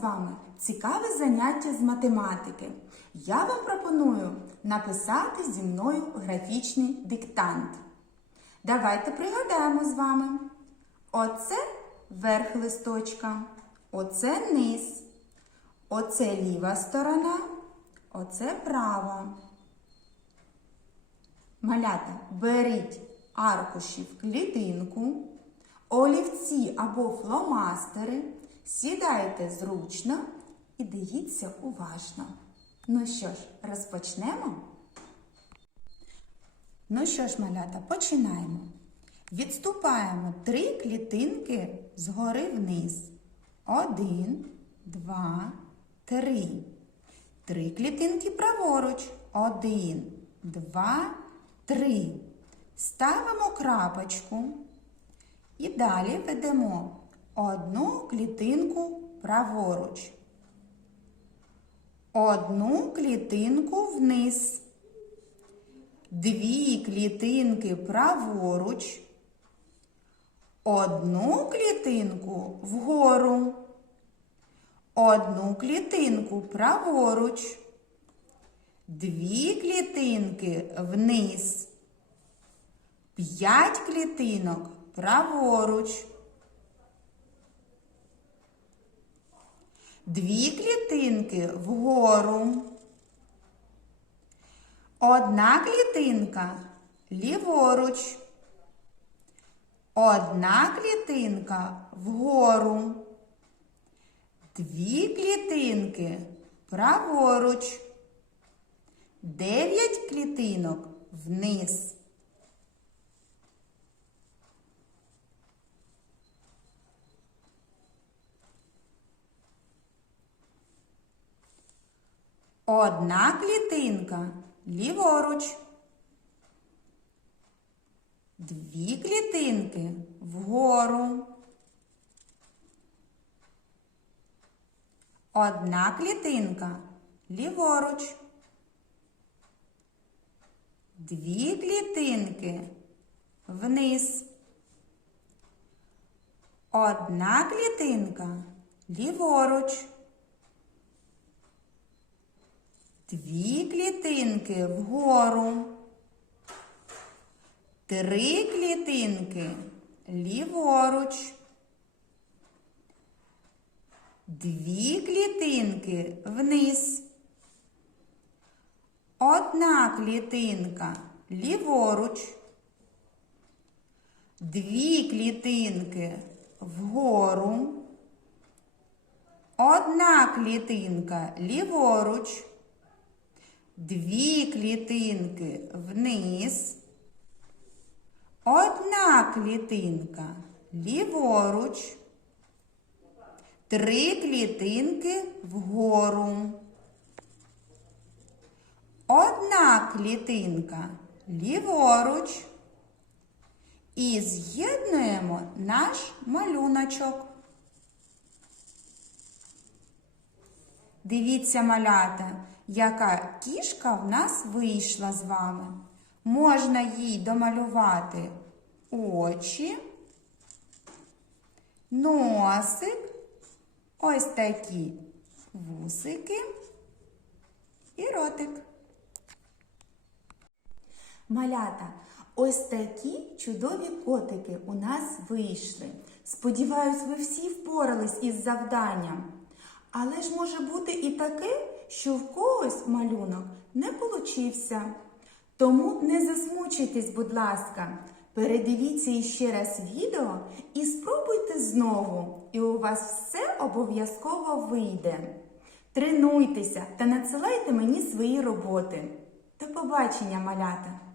вами цікаве заняття з математики. Я вам пропоную написати зі мною графічний диктант. Давайте пригадаємо з вами. Оце верх листочка, оце низ, оце ліва сторона, оце права. Малята, беріть аркуші в клітинку, олівці або фломастери, сідайте зручно і дивіться уважно. Ну що ж, розпочнемо? Ну що ж, малята, починаємо. Відступаємо три клітинки згори вниз. Один, два, три. Три клітинки праворуч. Один, два, три. Ставимо крапочку. І далі ведемо одну клітинку праворуч. Одну клітинку вниз. Дві клітинки праворуч. Одну клітинку вгору. Одну клітинку праворуч. Дві клітинки вниз. П'ять клітинок праворуч. Дві клітинки вгору. Одна клітинка ліворуч. Одна клітинка вгору. Дві клітинки праворуч. Дев'ять клітинок вниз. Одна клітинка ліворуч. Дві клітинки вгору. Одна клітинка ліворуч. Дві клітинки вниз. Одна клітинка ліворуч. Дві клітинки вгору. Три клітинки ліворуч. Дві клітинки вниз. Одна клітинка ліворуч. Дві клітинки вгору. Одна клітинка ліворуч. Дві клітинки вниз. Одна клітинка ліворуч. Три клітинки вгору. Одна клітинка ліворуч. І з'єднуємо наш малюночок. Дивіться, малята, яка кішка в нас вийшла з вами. Можна їй домалювати очі, носик, ось такі вусики і ротик. Малята, ось такі чудові котики у нас вийшли. Сподіваюсь, ви всі впорались із завданням. Але ж може бути і таке, що в когось малюнок не получився. Тому не засмучуйтесь, будь ласка, передивіться іще раз відео і спробуйте знову, і у вас все обов'язково вийде. Тренуйтеся та надсилайте мені свої роботи. До побачення, малята!